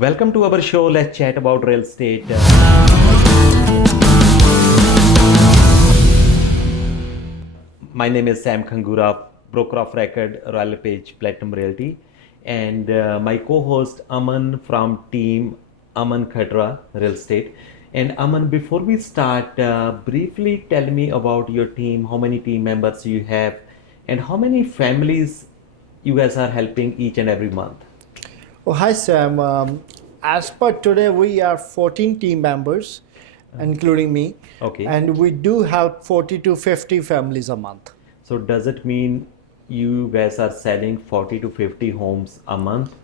Welcome to our show. Let's chat about real estate. My name is Sam Khangura, broker of record, Royal Page Platinum Realty, and my co-host Aman from team Aman Khattra Real Estate. And Aman, before we start, briefly tell me about your team. How many team members you have, and how many families you guys are helping each and every month? Oh, hi, Sam. As per today, we are 14 team members, including me, Okay. and we do help 40 to 50 families a month. So does it mean you guys are selling 40 to 50 homes a month?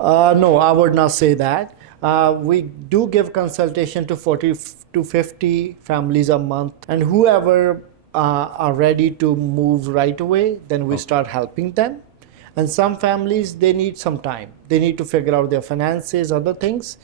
No, I would not say that. We do give consultation to 40 to 50 families a month, and whoever are ready to move right away, then we start helping them. And some families, they need some time. They need to figure out their finances, other things.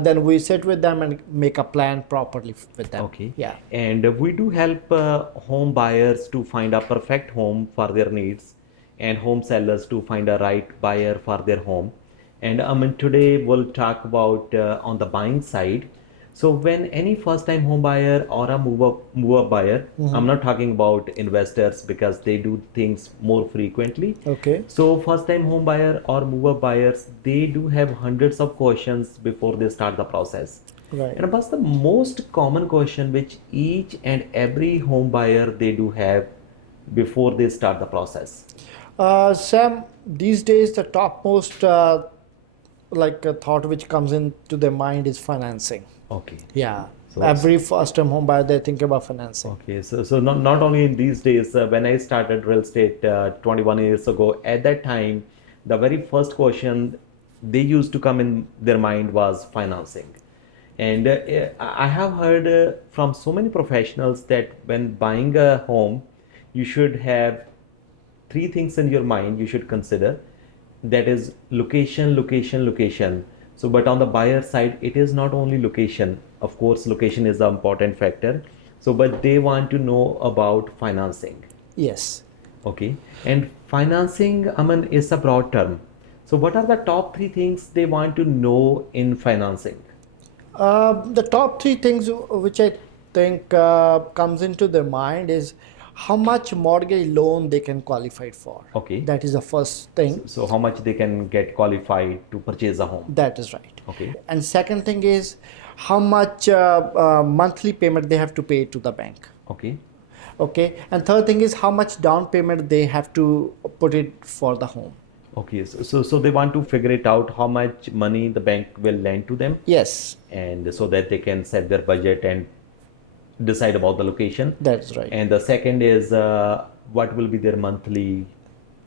Then we sit with them and make a plan properly with them. Okay. Yeah. And we do help home buyers to find a perfect home for their needs and home sellers to find a right buyer for their home. And today we'll talk about on the buying side. So when any first time home buyer or a move up buyer, I'm not talking about investors because they do things more frequently. Okay. So first time home buyer or move up buyers, they do have hundreds of questions before they start the process. Right. And what's the most common question which each and every home buyer they do have before they start the process? Sam, these days the topmost thought which comes into their mind is financing. Okay. Yeah. So Every first time home buyer, they think about financing. Okay, so not only in these days, when I started real estate 21 years ago, at that time, the very first question they used to come in their mind was financing. And I have heard from so many professionals that when buying a home, you should have three things in your mind you should consider. That is location, location, location. So, but on the buyer side, it is not only location. Of course, location is the important factor. So, but they want to know about financing. Yes. Okay. And financing, Aman, is a broad term. So, what are the top three things they want to know in financing? The top three things which I think comes into their mind is how much mortgage loan they can qualify for. Okay. That is the first thing. So, how much they can get qualified to purchase a home? That is right. Okay. And second thing is how much monthly payment they have to pay to the bank. Okay. Okay. And third thing is how much down payment they have to put it for the home. Okay. So they want to figure it out how much money the bank will lend to them, Yes, and so that they can set their budget and decide about the location. that's right. And the second is what will be their monthly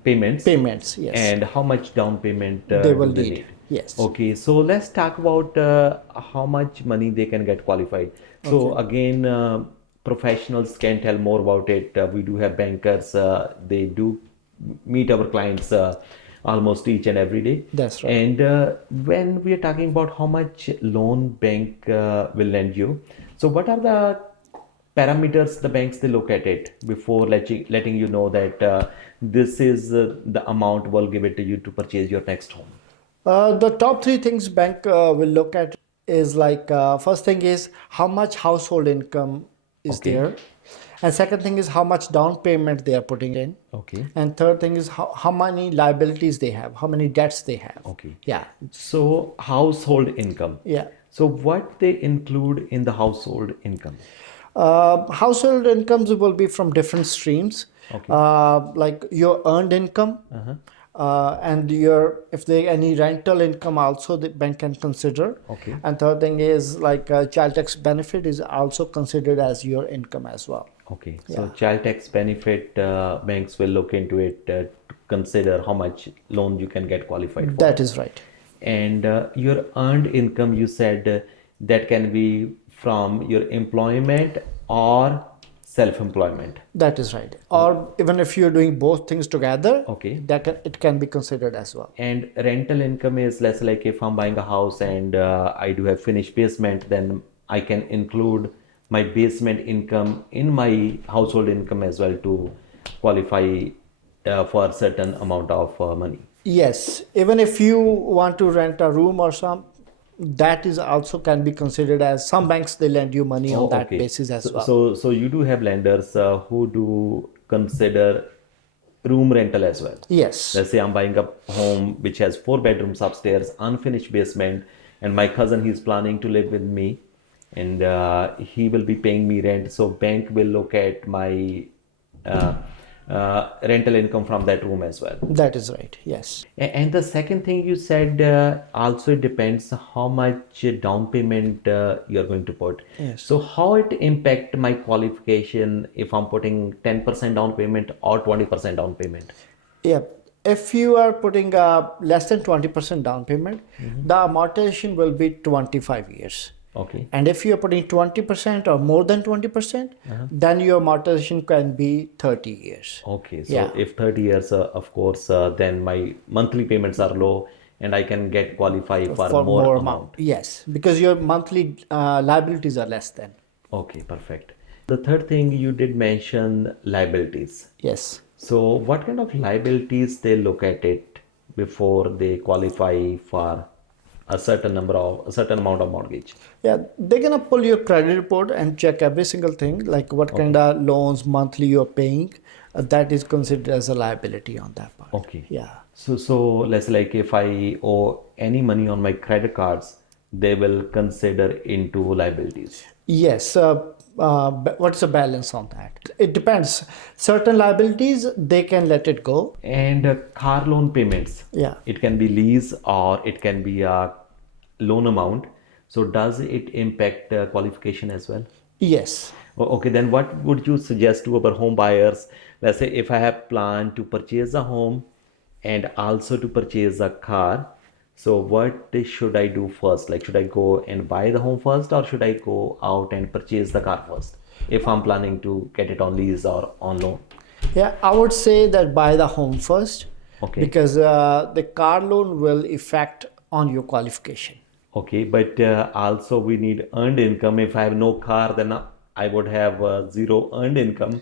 payments Payments, yes. and how much down payment They will do need. Yes. Okay, so let's talk about how much money they can get qualified. So again, professionals can tell more about it. We do have bankers. They do meet our clients almost each and every day. That's right. And when we are talking about how much loan bank will lend you, so what are the parameters the banks they look at it before letting you know that this is the amount we'll give it to you to purchase your next home? The top three things bank will look at is first thing is how much household income is Okay. there, and second thing is how much down payment they are putting in, Okay. and third thing is how many liabilities they have, how many debts they have. Okay. Yeah. So household income. Yeah. So what they include in the household income? Household incomes will be from different streams, Okay. like your earned income, and your if there any rental income also the bank can consider. Okay. And third thing is child tax benefit is also considered as your income as well. Okay. So child tax benefit, banks will look into it to consider how much loan you can get qualified for. That is right. And your earned income, you said that can be from your employment or self-employment. That is right. Or even if you're doing both things together, Okay. it can be considered as well. And rental income is less like if I'm buying a house and I do have finished basement, then I can include my basement income in my household income as well to qualify for a certain amount of money. Yes, even if you want to rent a room or that is also can be considered as some banks they lend you money on Oh, that okay. basis as well. So you do have lenders who do consider room rental as well. Yes, Let's say I'm buying a home which has 4 bedrooms upstairs, unfinished basement, and my cousin he's planning to live with me, and he will be paying me rent. So bank will look at my uh, rental income from that room as well. that is right. Yes. And the second thing you said also it depends how much down payment you're going to put. Yes. So how it impact my qualification if I'm putting 10% down payment or 20% down payment? Yeah. If you are putting less than 20% down payment, the amortization will be 25 years. Okay. And if you are putting 20% or more than 20%, then your amortization can be 30 years. Okay. So Yeah. if 30 years, of course, then my monthly payments are low and I can get qualify for For more more amount. Yes, because your monthly liabilities are less than. Okay, perfect. The third thing you did mention liabilities. Yes. So, what kind of liabilities they look at it before they qualify for a certain amount of mortgage? Yeah, they're gonna pull your credit report and check every single thing, like what kind Okay. of loans monthly you're paying. That is considered as a liability on that part. Okay. Yeah. So let's say like if I owe any money on my credit cards, they will consider into liabilities. Yes. What's the balance on that? It depends. Certain liabilities they can let it go. And car loan payments, Yeah. it can be lease or it can be a loan amount. So does it impact qualification as well? Yes. Okay, then what would you suggest to our home buyers? Let's say if I have planned to purchase a home and also to purchase a car, so what should I do first? Like, should I go and buy the home first, or should I go out and purchase the car first if I'm planning to get it on lease or on loan? Yeah, I would say that buy the home first, Okay. because the car loan will affect on your qualification. Okay, but also we need earned income. If I have no car, then I would have zero earned income.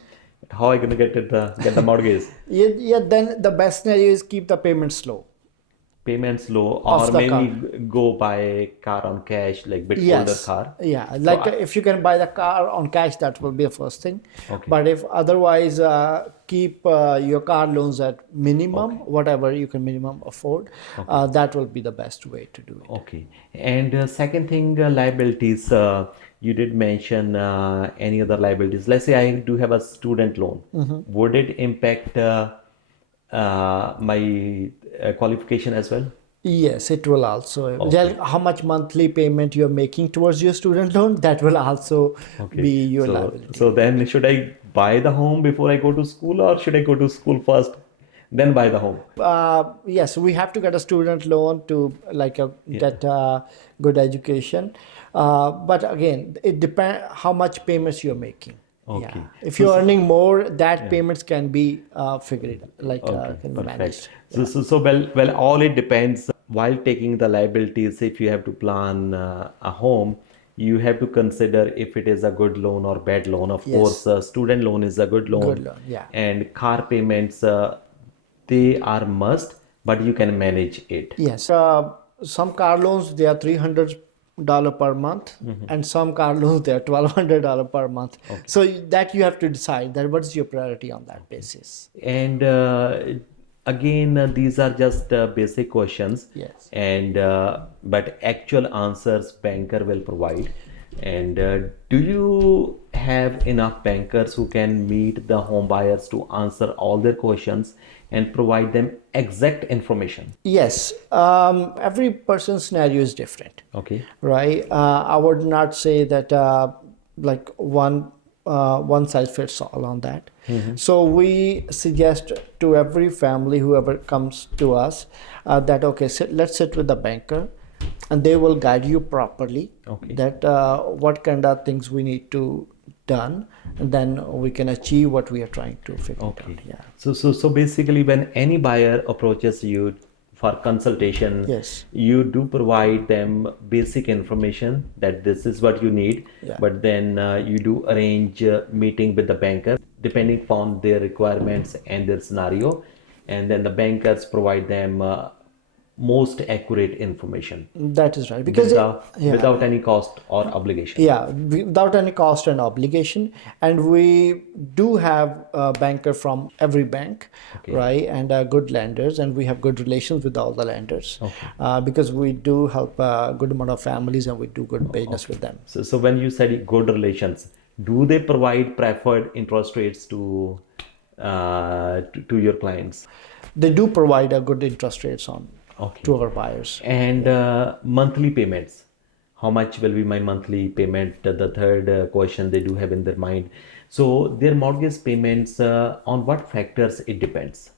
How I gonna get the mortgage? Yeah, yeah, then the best scenario is keep the payment slow Payments low, of or the maybe car. go buy car on cash, like bit older Yes. car. Yeah. So Like if you can buy the car on cash, that will be the first thing. Okay. But if otherwise, keep your car loans at minimum, whatever you can minimum afford. That will be the best way to do it. Okay. And second thing, liabilities. You did mention any other liabilities. Let's say I do have a student loan. Would it impact my qualification as well? Yes, it will also. Okay. How much monthly payment you're making towards your student loan, that will also Okay. be your So, liability. so then should I buy the home before I go to school, or should I go to school first, then buy the home? Yes, we have to get a student loan to get a good education. But again, it depends how much payments you're making. Okay. Yeah. If So- you're earning more, that payments can be figured Okay, can be perfect. managed. So well, all it depends. While taking the liabilities, if you have to plan a home, you have to consider if it is a good loan or bad loan. Of Yes. course, student loan is a good loan. Good loan, yeah. And car payments, they are must, but you can manage it. Yes. Some car loans they are $300 per month, and some car loans they are $1,200 per month. So that you have to decide that what's your priority on that basis. And again, these are just basic questions. Yes. And but actual answers banker will provide. And do you have enough bankers who can meet the home buyers to answer all their questions and provide them exact information? Yes. Every person's scenario is different. Okay. Right. I would not say that like one size fits all on that. So we suggest to every family whoever comes to us that okay, let's sit with the banker and they will guide you properly. Okay. That what kind of things we need to done, and then we can achieve what we are trying to figure Okay. out. Yeah. So basically, when any buyer approaches you for consultation, Yes. you do provide them basic information that this is what you need, Yeah. but then you do arrange meeting with the banker depending upon their requirements and their scenario, and then the bankers provide them most accurate information That is right. Because without any cost or obligation. yeah, without any cost and obligation. And we do have a banker from every bank, Okay. right? And good lenders, and we have good relations with all the lenders, Okay. because we do help a good amount of families and we do good business with them. So when you said good relations, do they provide preferred interest rates to your clients? They do provide a good interest rates on Okay. to our buyers. And monthly payments. How much will be my monthly payment? The third question they do have in their mind. So their mortgage payments, on what factors it depends?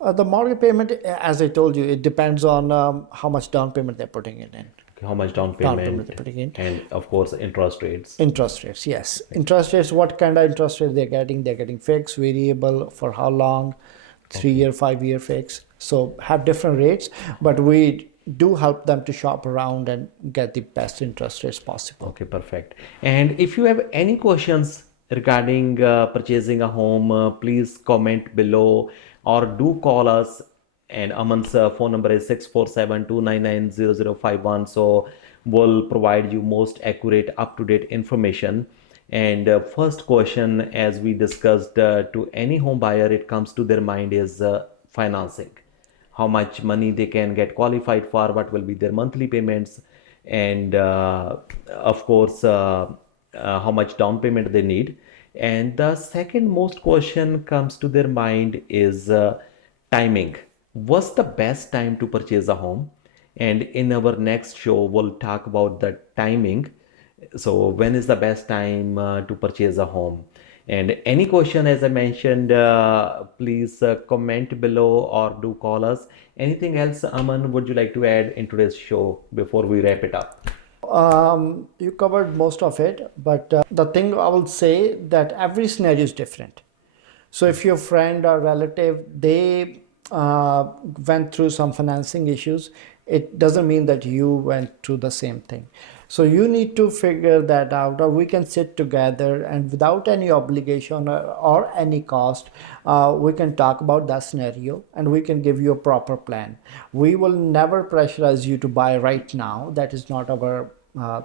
The mortgage payment, as I told you, it depends on how much down payment they're putting it in. Okay, how much down Down payment payment, they're putting in. and of course interest rates. Interest rates, yes. Interest rates, what kind of interest rate they're getting? They're getting fixed, variable, for how long? 3-year, 5-year fixed. So have different rates, but we do help them to shop around and get the best interest rates possible. Okay, perfect. And if you have any questions regarding purchasing a home, please comment below or do call us. And Aman's phone number is 647-299-0051. So we'll provide you most accurate, up-to-date information. And first question, as we discussed, to any home buyer, it comes to their mind is financing. How much money they can get qualified for, what will be their monthly payments, and of course how much down payment they need. And the second most question comes to their mind is timing. What's the best time to purchase a home? And in our next show we'll talk about the timing. So when is the best time to purchase a home? And any question, as I mentioned, please comment below or do call us. Anything else, Aman, would you like to add in today's show before we wrap it up? You covered most of it, but the thing I will say that every scenario is different. So if your friend or relative, they went through some financing issues, it doesn't mean that you went through the same thing. So you need to figure that out, or we can sit together and without any obligation or any cost, we can talk about that scenario and we can give you a proper plan. We will never pressurize you to buy right now. That is not our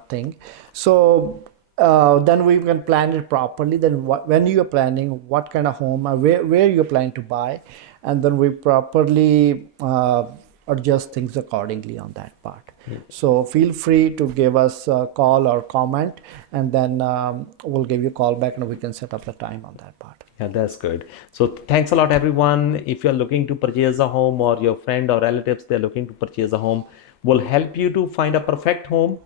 thing. So then we can plan it properly. Then when you are planning what kind of home, where you're planning to buy, and then we properly adjust things accordingly on that part. So feel free to give us a call or comment, and then we'll give you a call back and we can set up the time on that part. Yeah, that's good. So thanks a lot, everyone. If you're looking to purchase a home, or your friend or relatives, they're looking to purchase a home, we'll help you to find a perfect home.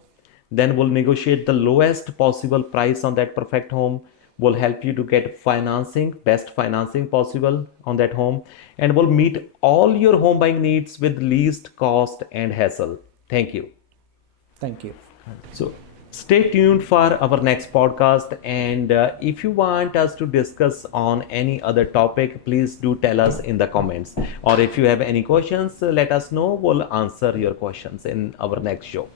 Then we'll negotiate the lowest possible price on that perfect home. We'll help you to get financing, best financing possible on that home. And we'll meet all your home buying needs with least cost and hassle. Thank you. Thank you. So stay tuned for our next podcast. And if you want us to discuss on any other topic, please do tell us in the comments. Or if you have any questions, let us know. We'll answer your questions in our next show.